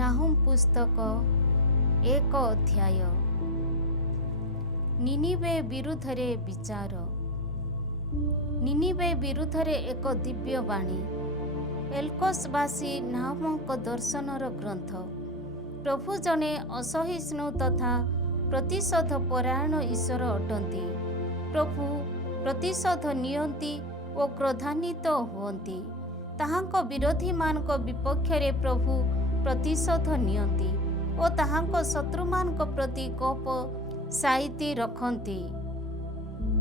ନାହୁମ ପୁସ୍ତକ 1 ଅଧ୍ୟାୟ। ନିନିବେ ବିରୁଦ୍ଧରେ ବିଚାର। ନିନିବେ ବିରୁଦ୍ଧରେ ଏକ ଦିବ୍ୟ ବାଣୀ। ଏଲକୋଶବାସୀ ନାହୁମଙ୍କ ଦର୍ଶନର ଗ୍ରନ୍ଥ। ପ୍ରଭୁ ଜଣେ ଅସହିଷ୍ଣୁ ତଥା ପ୍ରତିଶୋଧ ପରାୟଣ ଈଶ୍ୱର ଅଟନ୍ତି। ପ୍ରଭୁ ପ୍ରତିଶୋଧ ନିଅନ୍ତି ଓ କ୍ରୋଧାନ୍ୱିତ ହୁଅନ୍ତି। ତାହାଙ୍କ ବିରୋଧୀମାନଙ୍କ ବିପକ୍ଷରେ ପ୍ରଭୁ ପ୍ରତିଶୋଧ ନିଅନ୍ତି ଓ ତାହାଙ୍କ ଶତ୍ରୁମାନଙ୍କ ପ୍ରତି କୋପ ସାଇତି ରଖନ୍ତି।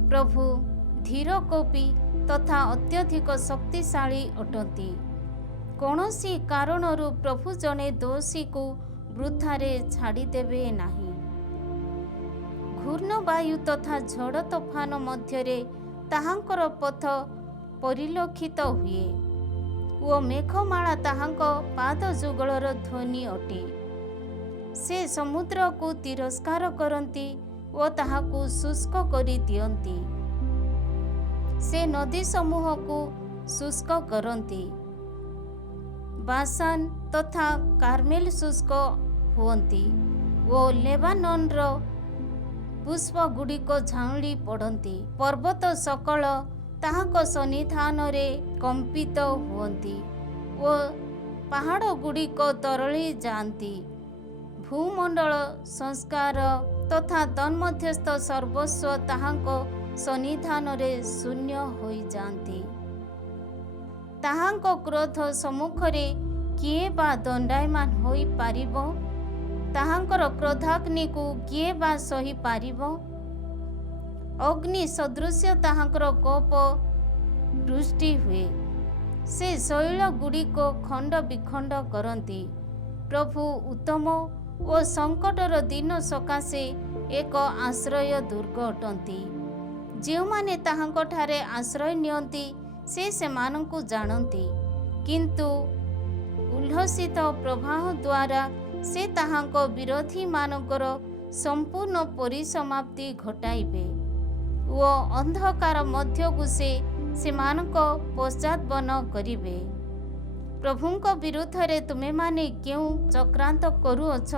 ପ୍ରଭୁ ଧୀର କୋପୀ ତଥା ଅତ୍ୟଧିକ ଶକ୍ତିଶାଳୀ ଅଟନ୍ତି। କୌଣସି କାରଣରୁ ପ୍ରଭୁ ଜଣେ ଦୋଷୀକୁ ବୃଥାରେ ଛାଡ଼ିଦେବେ ନାହିଁ। ଘୂର୍ଣ୍ଣବାୟୁ ତଥା ଝଡ଼ ତୋଫାନ ମଧ୍ୟରେ ତାହାଙ୍କର ପଥ ପରିଲକ୍ଷିତ ହୁଏ ଓ ମେଘମାଳା ତାହାଙ୍କ ପାଦଯୁଗଳର ଧ୍ୱନି ଅଟେ। ସେ ସମୁଦ୍ରକୁ ତିରସ୍କାର କରନ୍ତି ଓ ତାହାକୁ ଶୁଷ୍କ କରି ଦିଅନ୍ତି। ସେ ନଦୀ ସମୂହକୁ ଶୁଷ୍କ କରନ୍ତି। ବାସାନ ତଥା କାର୍ମେଲ ଶୁଷ୍କ ହୁଅନ୍ତି ଓ ଲେବାନନର ପୁଷ୍ପଗୁଡ଼ିକ ଝାଉଁଳି ପଡ଼ନ୍ତି। ପର୍ବତ ସକଳ ତାହାଙ୍କ ସନ୍ନିଧାନରେ କମ୍ପିତ ହୁଅନ୍ତି ଓ ପାହାଡ଼ଗୁଡ଼ିକ ତରଳି ଯାଆନ୍ତି। ଭୂମଣ୍ଡଳ ସଂସ୍କାର ତଥା ତନ୍ମଧ୍ୟସ୍ଥ ସର୍ବସ୍ୱ ତାହାଙ୍କ ସନ୍ନିଧାନରେ ଶୂନ୍ୟ ହୋଇଯାଆନ୍ତି। ତାହାଙ୍କ କ୍ରୋଧ ସମ୍ମୁଖରେ କିଏ ବା ଦଣ୍ଡାୟମାନ ହୋଇପାରିବ? ତାହାଙ୍କର କ୍ରୋଧାଗ୍ନିକୁ କିଏ ବା ସହିପାରିବ? ଅଗ୍ନି ସଦୃଶ୍ୟ ତାହାଙ୍କର କୋପ ବୃଷ୍ଟି ହୁଏ। ସେ ଶୈଳଗୁଡ଼ିକ ଖଣ୍ଡ ବିଖଣ୍ଡ କରନ୍ତି। ପ୍ରଭୁ ଉତ୍ତମ ଓ ସଙ୍କଟର ଦିନ ସକାଶେ ଏକ ଆଶ୍ରୟ ଦୁର୍ଗ ଅଟନ୍ତି। ଯେଉଁମାନେ ତାହାଙ୍କଠାରେ ଆଶ୍ରୟ ନିଅନ୍ତି ସେ ସେମାନଙ୍କୁ ଜାଣନ୍ତି, କିନ୍ତୁ ଉଲ୍ଲସିତ ପ୍ରବାହ ଦ୍ୱାରା ସେ ତାହାଙ୍କ ବିରୋଧୀମାନଙ୍କର ସମ୍ପୂର୍ଣ୍ଣ ପରିସମାପ୍ତି ଘଟାଇବେ ଓ ଅନ୍ଧକାର ମଧ୍ୟକୁ ସେ ସେମାନଙ୍କ ପଶ୍ଚାଦପନ କରିବେ। ପ୍ରଭୁଙ୍କ ବିରୁଦ୍ଧରେ ତୁମେମାନେ କେଉଁ ଚକ୍ରାନ୍ତ କରୁଅଛ?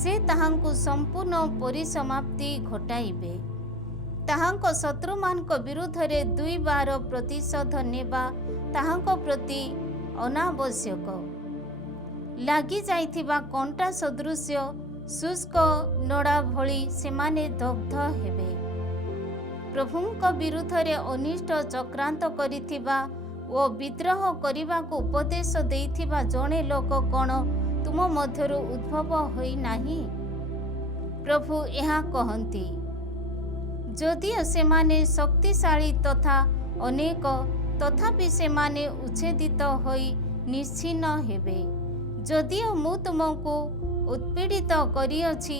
ସେ ତାହାଙ୍କୁ ସମ୍ପୂର୍ଣ୍ଣ ପରିସମାପ୍ତି ଘଟାଇବେ। ତାହାଙ୍କ ଶତ୍ରୁମାନଙ୍କ ବିରୁଦ୍ଧରେ 2 ବାର ପ୍ରତିଶୋଧ ନେବା ତାହାଙ୍କ ପ୍ରତି ଅନାବଶ୍ୟକ। ଲାଗିଯାଇଥିବା କଣ୍ଟା ସଦୃଶ୍ୟ ଶୁଷ୍କ ନଡ଼ା ଭଳି ସେମାନେ ଦଗ୍ଧ ହେବେ। ପ୍ରଭୁଙ୍କ ବିରୁଦ୍ଧରେ ଅନିଷ୍ଟ ଚକ୍ରାନ୍ତ କରିଥିବା ଓ ବିଦ୍ରୋହ କରିବାକୁ ଉପଦେଶ ଦେଇଥିବା ଜଣେ ଲୋକ କ'ଣ ତୁମ ମଧ୍ୟରୁ ଉଦ୍ଭବ ହୋଇନାହିଁ? ପ୍ରଭୁ ଏହା କହନ୍ତି। ଯଦିଓ ସେମାନେ ଶକ୍ତିଶାଳୀ ତଥା ଅନେକ, ତଥାପି ସେମାନେ ଉଚ୍ଛେଦିତ ହୋଇ ନିଶ୍ଚିହ୍ନ ହେବେ। ଯଦିଓ ମୁଁ ତୁମକୁ ଉତ୍ପୀଡ଼ିତ କରିଅଛି,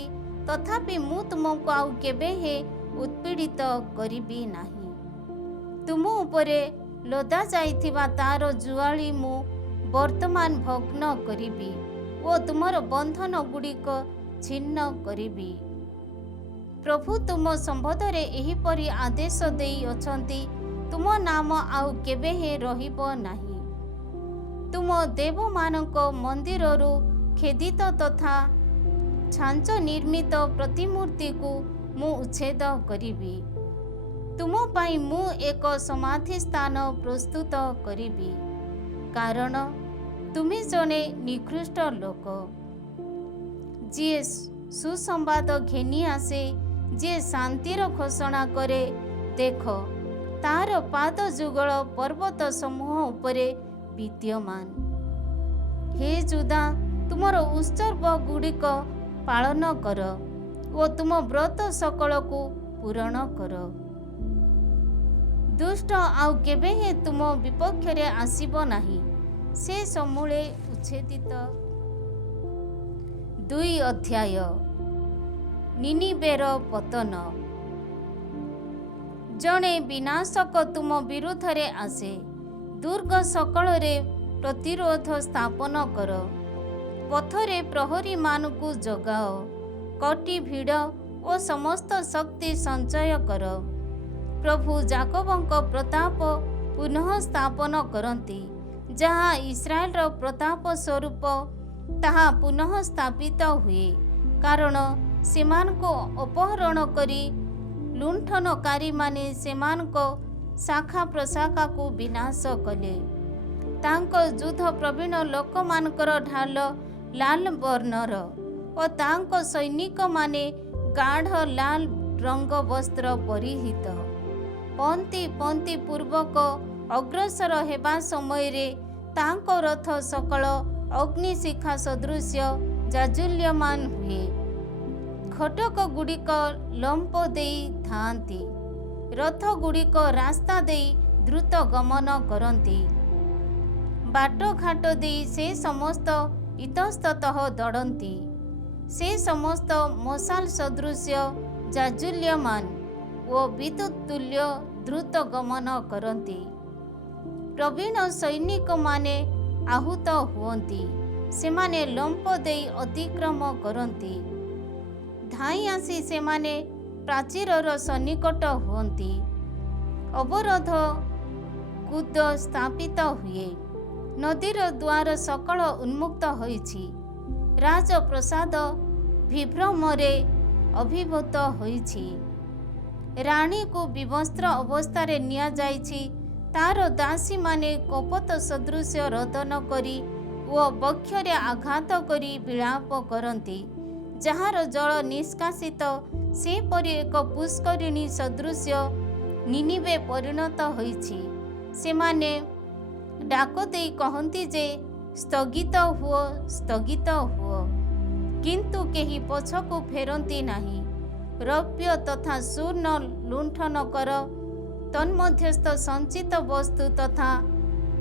ତଥାପି ମୁଁ ତୁମକୁ ଆଉ କେବେହେଁ ଉତ୍ପୀଡ଼ିତ କରିବି ନାହିଁ। ତୁମ ଉପରେ ଲଦା ଯାଇଥିବା ତାର ଜୁଆଳି ମୁଁ ବର୍ତ୍ତମାନ ଭଗ୍ନ କରିବି ଓ ତୁମର ବନ୍ଧନଗୁଡ଼ିକ ଛିନ୍ନ କରିବି। ପ୍ରଭୁ ତୁମ ସମ୍ବନ୍ଧରେ ଏହିପରି ଆଦେଶ ଦେଇଅଛନ୍ତି, ତୁମ ନାମ ଆଉ କେବେହେଁ ରହିବ ନାହିଁ। ତୁମ ଦେବମାନଙ୍କ ମନ୍ଦିରରୁ ଖେଦିତ ତଥା ଛାଞ୍ଚ ନିର୍ମିତ ପ୍ରତିମୂର୍ତ୍ତିକୁ ମୁଁ ଉଚ୍ଛେଦ କରିବି। ତୁମ ପାଇଁ ମୁଁ ଏକ ସମାଧି ସ୍ଥାନ ପ୍ରସ୍ତୁତ କରିବି, କାରଣ ତୁମେ ଜଣେ ନିକୃଷ୍ଟ ଲୋକ। ଯିଏ ସୁସମ୍ବାଦ ଘେନି ଆସେ, ଯିଏ ଶାନ୍ତିର ଘୋଷଣା କରେ, ଦେଖ ତାହାର ପାଦ ଯୁଗଳ ପର୍ବତ ସମୂହ ଉପରେ ବିଦ୍ୟମାନ। ହେ ଯୁଦା, ତୁମର ଉତ୍ସର୍ବଗୁଡ଼ିକ ପାଳନ କର ଓ ତୁମ ବ୍ରତ ସକଳକୁ ପୂରଣ କର। ଦୁଷ୍ଟ ଆଉ କେବେହେଁ ତୁମ ବିପକ୍ଷରେ ଆସିବ ନାହିଁ। ସେ ସମୂଳେ ଉଚ୍ଛେଦିତ। 2 ଅଧ୍ୟାୟ। ନିନିବେର ପତନ। ଜଣେ ବିନାଶକ ତୁମ ବିରୁଦ୍ଧରେ ଆସେ। ଦୁର୍ଗ ସକଳରେ ପ୍ରତିରୋଧ ସ୍ଥାପନ କର। ପଥରେ ପ୍ରହରୀମାନଙ୍କୁ ଜଗାଅ। କଟି ଭିଡ଼ ଓ ସମସ୍ତ ଶକ୍ତି ସଞ୍ଚୟ କର। ପ୍ରଭୁ ଯାକୋବଙ୍କ ପ୍ରତାପ ପୁନଃ ସ୍ଥାପନ କରନ୍ତି। ଯାହା ଇସ୍ରାଏଲର ପ୍ରତାପ ସ୍ୱରୂପ ତାହା ପୁନଃ ସ୍ଥାପିତ ହୁଏ, କାରଣ ସେମାନଙ୍କୁ ଅପହରଣ କରି ଲୁଣ୍ଠନକାରୀମାନେ ସେମାନଙ୍କ ଶାଖା ପ୍ରଶାଖାକୁ ବିନାଶ କଲେ। ତାଙ୍କ ଯୁଦ୍ଧ ପ୍ରବୀଣ ଲୋକମାନଙ୍କର ଢାଲ ଲାଲ ବର୍ଣ୍ଣର ଓ ତାଙ୍କ ସୈନିକମାନେ ଗାଢ଼ ଲାଲ ରଙ୍ଗ ବସ୍ତ୍ର ପରିହିତ। ପନ୍ତି ପନ୍ତି ପୂର୍ବକ ଅଗ୍ରସର ହେବା ସମୟରେ ତାଙ୍କ ରଥ ସକଳ ଅଗ୍ନିଶିଖା ସଦୃଶ୍ୟ ଜାଜୁଲ୍ୟମାନ ହୁଏ। ଖଟକ ଗୁଡ଼ିକ ଲମ୍ପ ଦେଇ ଥାଆନ୍ତି। ରଥଗୁଡ଼ିକ ରାସ୍ତା ଦେଇ ଦ୍ରୁତ ଗମନ କରନ୍ତି। ବାଟଘାଟ ଦେଇ ସେ ସମସ୍ତ ଇତସ୍ତତଃ ଦୌଡ଼ନ୍ତି। ସେ ସମସ୍ତ ମଶାଲ ସଦୃଶ୍ୟ ଜାଜୁଲ୍ୟମାନ ଓ ବିଦ୍ୟୁତ୍ ତୁଲ୍ୟ ଦ୍ରୁତ ଗମନ କରନ୍ତି। ପ୍ରବୀଣ ସୈନିକମାନେ ଆହୁତ ହୁଅନ୍ତି। ସେମାନେ ଲମ୍ପ ଦେଇ ଅତିକ୍ରମ କରନ୍ତି। ଧାଇଁ ଆସି ସେମାନେ ପ୍ରାଚୀରର ସନ୍ନିକଟ ହୁଅନ୍ତି। ଅବରୋଧ କୁଦ ସ୍ଥାପିତ ହୁଏ। ନଦୀର ଦ୍ୱାର ସକଳ ଉନ୍ମୁକ୍ତ ହୋଇଛି। ରାଜପ୍ରସାଦ ବିଭ୍ରମରେ ଅଭିଭୂତ ହୋଇଛି। ରାଣୀକୁ ବିବସ୍ତ୍ର ଅବସ୍ଥାରେ ନିଆଯାଇଛି। ତାର ଦାସୀମାନେ କପୋତ ସଦୃଶ୍ୟ ରୋଦନ କରି ଓ ବକ୍ଷରେ ଆଘାତ କରି ବିଳାପ କରନ୍ତି। ଯାହାର ଜଳ ନିଷ୍କାସିତ ସେପରି ଏକ ପୁଷ୍କରିଣୀ ସଦୃଶ୍ୟ ନିନିବେ ପରିଣତ ହୋଇଛି। ସେମାନେ ଡାକ ଦେଇ କହନ୍ତି ଯେ ସ୍ଥଗିତ ହୁଅ, ସ୍ଥଗିତ ହୁଅ, କିନ୍ତୁ କେହି ପଛକୁ ଫେରନ୍ତି ନାହିଁ। ରୌପ୍ୟ ତଥା ସ୍ୱର୍ଣ୍ଣ ଲୁଣ୍ଠନ କର, ତନ୍ମଧ୍ୟସ୍ଥ ସଞ୍ଚିତ ବସ୍ତୁ ତଥା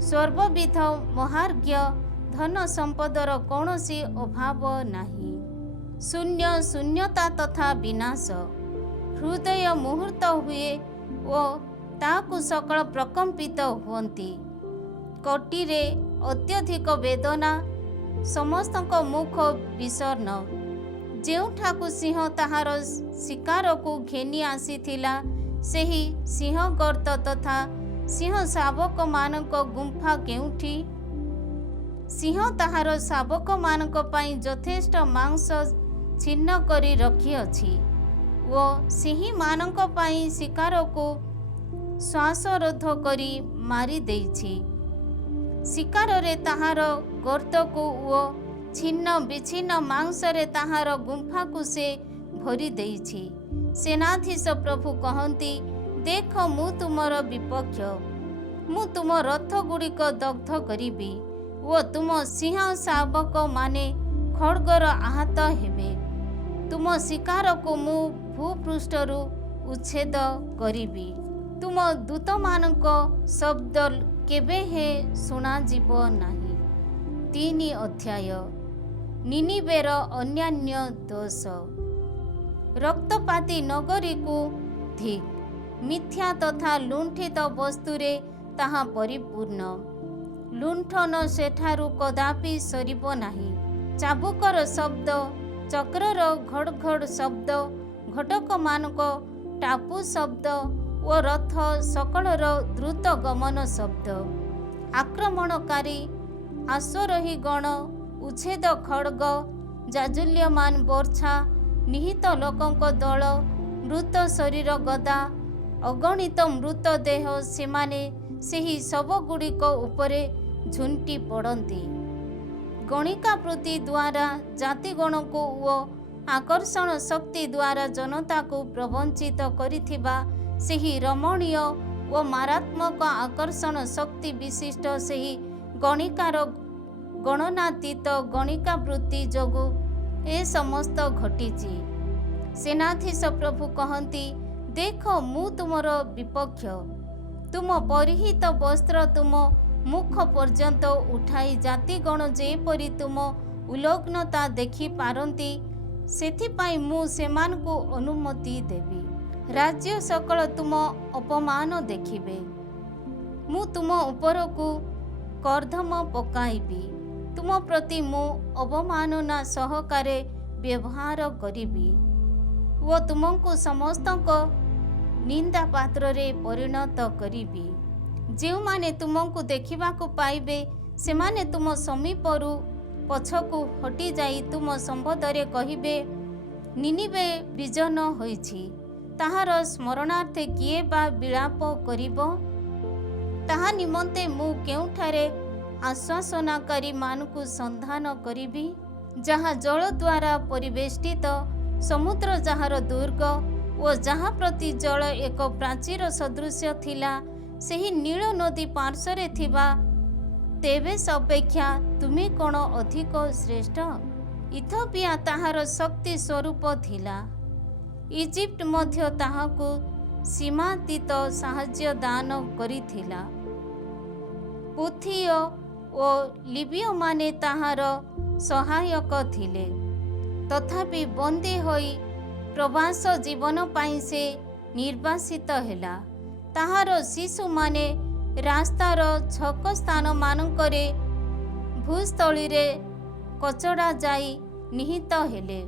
ସର୍ବବିଧ ମହାର୍ଘ୍ୟ ଧନ ସମ୍ପଦର କୌଣସି ଅଭାବ ନାହିଁ। ଶୂନ୍ୟ ଶୂନ୍ୟତା ତଥା ବିନାଶ। ହୃଦୟ ମୁହୂର୍ତ୍ତ ହୁଏ ଓ ତାହାକୁ ସକଳ ପ୍ରକମ୍ପିତ ହୁଅନ୍ତି। କଟିରେ ଅତ୍ୟଧିକ ବେଦନା, ସମସ୍ତଙ୍କ ମୁଖ ବିଷର୍ଣ୍ଣ। ଯେଉଁଠାକୁ ସିଂହ ତାହାର ଶିକାରକୁ ଘେନି ଆସିଥିଲା, ସେହି ସିଂହଗର୍ତ୍ତ ତଥା ସିଂହ ଶାବକମାନଙ୍କ ଗୁମ୍ଫା କେଉଁଠି? ସିଂହ ତାହାର ଶାବକମାନଙ୍କ ପାଇଁ ଯଥେଷ୍ଟ ମାଂସ ଛିନ୍ନ କରି ରଖିଅଛି ଓ ସିଂହୀମାନଙ୍କ ପାଇଁ ଶିକାରକୁ ଶ୍ୱାସରୋଧ କରି ମାରି ଦେଇଛି। ଶିକାରରେ ତାହାର ଗର୍ତ୍ତକୁ ଓ ଛିନ୍ନ ବିଚ୍ଛିନ୍ନ ମାଂସରେ ତାହାର ଗୁମ୍ଫାକୁ ସେ ଭରି ଦେଇଛି। ସେନାଧୀଶ ପ୍ରଭୁ କହନ୍ତି, ଦେଖ, ମୁଁ ତୁମର ବିପକ୍ଷ। ମୁଁ ତୁମ ରଥଗୁଡ଼ିକ ଦଗ୍ଧ କରିବି ଓ ତୁମ ସିଂହ ଶାବକମାନେ ଖଡ଼୍ଗର ଆହତ ହେବେ। ତୁମ ଶିକାରକୁ ମୁଁ ଭୂପୃଷ୍ଠରୁ ଉଚ୍ଛେଦ କରିବି। ତୁମ ଦୂତମାନଙ୍କ ଶବ୍ଦ କେବେ ହେ ଶୁଣାଯିବ ନାହିଁ। 3 ଅଧ୍ୟାୟ। ନିନିବେର ଅନ୍ୟାନ୍ୟ ଦୋଷ। ରକ୍ତପାତୀ ନଗରୀକୁ ଧିକ୍। ମିଥ୍ୟା ତଥା ଲୁଣ୍ଠିତ ବସ୍ତୁରେ ତାହା ପରିପୂର୍ଣ୍ଣ। ଲୁଣ୍ଠନ ସେଠାରୁ କଦାପି ସରିବ ନାହିଁ। ଚାବୁକର ଶବ୍ଦ, ଚକ୍ରର ଘଡ଼ ଘଡ଼ ଶବ୍ଦ, ଘଟକମାନଙ୍କ ଟାପୁ ଶବ୍ଦ ଓ ରଥ ସକଳର ଦ୍ରୁତ ଗମନ ଶବ୍ଦ। ଆକ୍ରମଣକାରୀ ଆଶ୍ୱାରୋହୀଗଣ, ଉଚ୍ଛେଦ ଖଡ଼୍ଗ, ଜାଜୁଲ୍ୟମାନ ବର୍ଚ୍ଛା, ନିହିତ ଲୋକଙ୍କ ଦଳ, ମୃତ ଶରୀର ଗଦା, ଅଗଣିତ ମୃତଦେହ, ସେମାନେ ସେହି ଶବଗୁଡ଼ିକ ଉପରେ ଝୁଣ୍ଟି ପଡ଼ନ୍ତି। ଗଣିକାବୃତ୍ତି ଦ୍ୱାରା ଜାତିଗଣକୁ ଓ ଆକର୍ଷଣ ଶକ୍ତି ଦ୍ୱାରା ଜନତାକୁ ପ୍ରବଞ୍ଚିତ କରିଥିବା ସେହି ରମଣୀୟ ଓ ମାରାତ୍ମକ ଆକର୍ଷଣ ଶକ୍ତି ବିଶିଷ୍ଟ ସେହି ଗଣିକାର ଗଣନାତୀତ ଗଣିକାବୃତ୍ତି ଯୋଗୁଁ ଏ ସମସ୍ତ ଘଟିଛି। ସେନାଧୀଶ ପ୍ରଭୁ କହନ୍ତି, ଦେଖ, ମୁଁ ତୁମର ବିପକ୍ଷ। ତୁମ ପରିହିତ ବସ୍ତ୍ର ତୁମ ମୁଖ ପର୍ଯ୍ୟନ୍ତ ଉଠାଇ ଜାତିଗଣ ଯେପରି ତୁମ ଉଲଗ୍ନତା ଦେଖିପାରନ୍ତି, ସେଥିପାଇଁ ମୁଁ ସେମାନଙ୍କୁ ଅନୁମତି ଦେବି। ରାଜ୍ୟ ସକଳ ତୁମ ଅପମାନ ଦେଖିବେ। ମୁଁ ତୁମ ଉପରକୁ କର୍ଦ୍ଦମ ପକାଇବି। ତୁମ ପ୍ରତି ମୁଁ ଅବମାନନା ସହକାରେ ବ୍ୟବହାର କରିବି ଓ ତୁମକୁ ସମସ୍ତଙ୍କ ନିନ୍ଦାପାତ୍ରରେ ପରିଣତ କରିବି। ଯେଉଁମାନେ ତୁମକୁ ଦେଖିବାକୁ ପାଇବେ, ସେମାନେ ତୁମ ସମୀପରୁ ପଛକୁ ହଟି ଯାଇ ତୁମ ସମ୍ବନ୍ଧରେ କହିବେ, ନିନିବେ ବିଜନ ହୋଇଛି, ତାହାର ସ୍ମରଣାର୍ଥେ କିଏ ବା ବିଳାପ କରିବ? ତାହା ନିମନ୍ତେ ମୁଁ କେଉଁଠାରେ ଆଶ୍ୱାସନାକାରୀମାନଙ୍କୁ ସନ୍ଧାନ କରିବି? ଯାହା ଜଳ ଦ୍ୱାରା ପରିବେଷ୍ଟିତ, ସମୁଦ୍ର ଯାହାର ଦୁର୍ଗ ଓ ଯାହା ପ୍ରତି ଜଳ ଏକ ପ୍ରାଚୀର ସଦୃଶ୍ୟ ଥିଲା, ସେହି ନୀଳ ନଦୀ ପାର୍ଶ୍ୱରେ ଥିବା ତେବେସ୍ ଅପେକ୍ଷା ତୁମେ କ'ଣ ଅଧିକ ଶ୍ରେଷ୍ଠ? ଇଥିଓପିଆ ତାହାର ଶକ୍ତି ସ୍ୱରୂପ ଥିଲା। ଇଜିପ୍ଟ ମଧ୍ୟ ତାହାକୁ ସୀମାତୀତ ସାହାଯ୍ୟ ଦାନ କରିଥିଲା। ପୁଥିୟ ଓ ଲିବୀୟମାନେ ତାହାର ସହାୟକ ଥିଲେ। ତଥାପି ବନ୍ଦୀ ହୋଇ ପ୍ରବାସ ଜୀବନ ପାଇଁ ସେ ନିର୍ବାସିତ ହେଲା। ତାହାର ଶିଶୁମାନେ ରାସ୍ତାର ଛକ ସ୍ଥାନମାନଙ୍କରେ ଭୂସ୍ଥଳୀରେ କଚଡ଼ା ଯାଇ ନିହିତ ହେଲେ।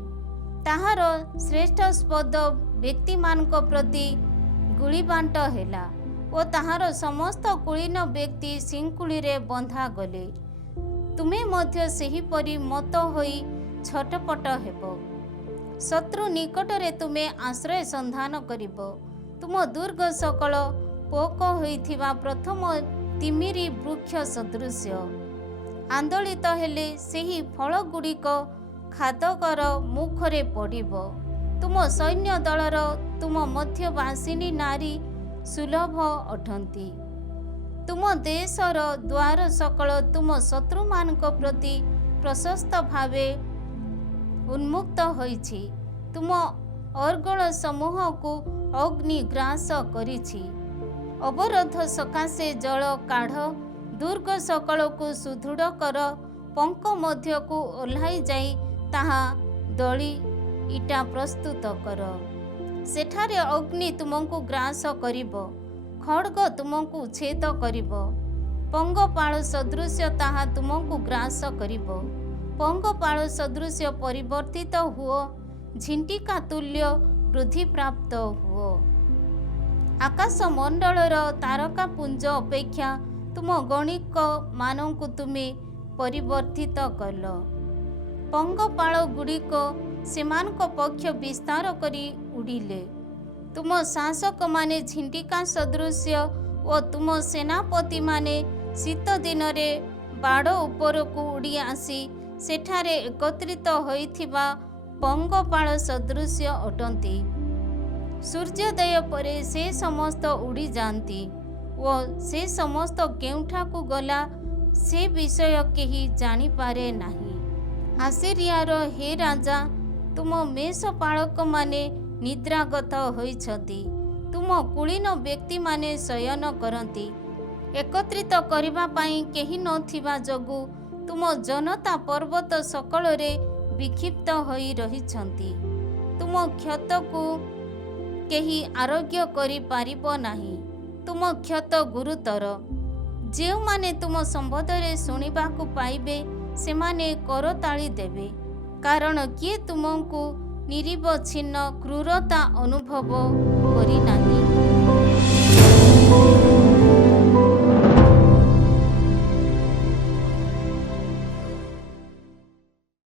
ତାହାର ଶ୍ରେଷ୍ଠସ୍ପଦ ବ୍ୟକ୍ତିମାନଙ୍କ ପ୍ରତି ଗୁଳିବାଣ୍ଟ ହେଲା ଓ ତାହାର ସମସ୍ତ କୁଳୀନ ବ୍ୟକ୍ତି ଶିଙ୍କୁଳିରେ ବନ୍ଧାଗଲେ। ତୁମେ ମଧ୍ୟ ସେହିପରି ମତ ହୋଇ ଛଟପଟ ହେବ। ଶତ୍ରୁ ନିକଟରେ ତୁମେ ଆଶ୍ରୟ ସନ୍ଧାନ କରିବ। ତୁମ ଦୁର୍ଗ ସକଳ ପୋକ ହୋଇଥିବା ପ୍ରଥମ ତିମିରି ବୃକ୍ଷ ସଦୃଶ୍ୟ। ଆନ୍ଦୋଳିତ ହେଲେ ସେହି ଫଳଗୁଡ଼ିକ ଖାଦକର ମୁଖରେ ପଡ଼ିବ। ତୁମ ସୈନ୍ୟ ଦଳର ତୁମ ମଧ୍ୟବାସିନୀ ନାରୀ ସୁଲଭ ଅଟନ୍ତି। ତୁମ ଦେଶର ଦ୍ୱାର ସକଳ ତୁମ ଶତ୍ରୁମାନଙ୍କ ପ୍ରତି ପ୍ରଶସ୍ତ ଭାବେ ଉନ୍ମୁକ୍ତ ହୋଇଛି। ତୁମ ଅର୍ଗଳ ସମୂହକୁ ଅଗ୍ନି ଗ୍ରାସ କରିଛି। ଅବରୋଧ ସକାଶେ ଜଳ କାଢ଼, ଦୁର୍ଗ ସକଳକୁ ସୁଦୃଢ଼ କର, ପଙ୍କ ମଧ୍ୟକୁ ଓହ୍ଲାଇ ଯାଇ ତାହା ଦଳି ଇଟା ପ୍ରସ୍ତୁତ କର। ସେଠାରେ ଅଗ୍ନି ତୁମକୁ ଗ୍ରାସ କରିବ, ଖଡ଼୍ଗ ତୁମକୁ ଛେଦ କରିବ। ପଙ୍ଗପାଳ ସଦୃଶ୍ୟ ତାହା ତୁମକୁ ଗ୍ରାସ କରିବ। ପଙ୍ଗପାଳ ସଦୃଶ୍ୟ ପରିବର୍ତ୍ତିତ ହୁଅ, ଝିଣ୍ଟିକା ତୁଲ୍ୟ ବୃଦ୍ଧିପ୍ରାପ୍ତ ହୁଅ। ଆକାଶମଣ୍ଡଳର ତାରକାପୁଞ୍ଜ ଅପେକ୍ଷା ତୁମ ଗଣିକମାନଙ୍କୁ ତୁମେ ପରିବର୍ତ୍ତିତ କଲ। ପଙ୍ଗପାଳଗୁଡ଼ିକ ସେମାନଙ୍କ ପକ୍ଷ ବିସ୍ତାର କରି ଉଡ଼ିଲେ। ତୁମ ଶାସକମାନେ ଝିଣ୍ଟିକା ସଦୃଶ୍ୟ ଓ ତୁମ ସେନାପତିମାନେ ଶୀତ ଦିନରେ ବାଡ଼ ଉପରକୁ ଉଡ଼ି ଆସି ସେଠାରେ ଏକତ୍ରିତ ହୋଇଥିବା ପଙ୍ଗପାଳ ସଦୃଶ୍ୟ ଅଟନ୍ତି। ସୂର୍ଯ୍ୟୋଦୟ ପରେ ସେ ସମସ୍ତ ଉଡ଼ିଯାଆନ୍ତି ଓ ସେ ସମସ୍ତ କେଉଁଠାକୁ ଗଲା ସେ ବିଷୟ କେହି ଜାଣିପାରେ ନାହିଁ। ଆସିରିଆର ହେ ରାଜା, ତୁମ ମେଷପାଳକମାନେ ନିଦ୍ରାଗତ ହୋଇଛନ୍ତି। ତୁମ କୁଳୀନ ବ୍ୟକ୍ତିମାନେ ଶୟନ କରନ୍ତି। ଏକତ୍ରିତ କରିବା ପାଇଁ କେହି ନଥିବା ଯୋଗୁଁ ତୁମ ଜନତା ପର୍ବତ ସକଳରେ ବିକ୍ଷିପ୍ତ ହୋଇ ରହିଛନ୍ତି। ତୁମ କ୍ଷତକୁ କେହି ଆରୋଗ୍ୟ କରିପାରିବ ନାହିଁ। ତୁମ କ୍ଷତ ଗୁରୁତର। ଯେଉଁମାନେ ତୁମ ସମ୍ବନ୍ଧରେ ଶୁଣିବାକୁ ପାଇବେ, ସେମାନେ କରତାଳି ଦେବେ, କାରଣ କିଏ ତୁମକୁ ନିରବଚ୍ଛିନ୍ନ କ୍ରୂରତା ଅନୁଭବ କରିନାହିଁ।